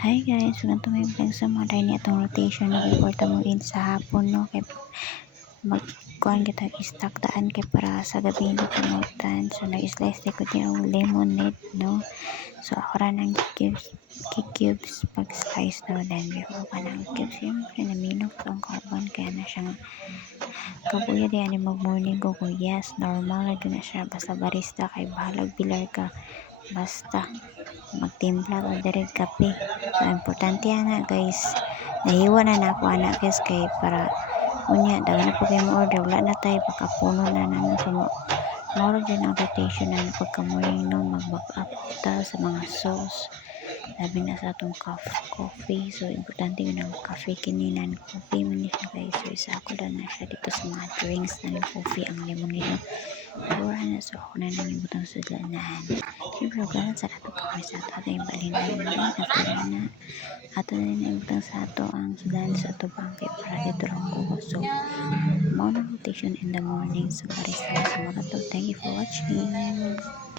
Hi guys, welcome to my vlog sa mga ni atong rotation na reporta mo in sa hapon no kay magkuhan kita istak taan kay para sa gabi hindi kamutan. So nag-slice ko din ang lemonade no. So ako ra nang cubes pag slice no, then before pa ng cubes siyempre naminok ko ang kauban kaya na siyang kabuya di ani mag morning ko yes normal na na siya basta barista kay bahalag bilar ka basta magtimpla ka direct kape. So importante na guys, nahiwa na ako anak guys kay para unya dagan na po kayo mo order wala na tayo pagkapuno na namin so moro din ang rotation na pagka morning no mag-back up ta sa mga sauce labi na sa atong coffee. So importante yun ang coffee kininan coffee man siya guys. So isa ako daw na siya dito sa mga drinks na ng coffee ang lemonade pura na. So ako na nang ibutang sa ganahan siyempre ganan sa ato kami sa ato yung balinaw na ato na ibutang sa ato ang sudan sa ato bangke para dito lang ko. So morning rotation in the morning so para sa mga to. Thank you for watching.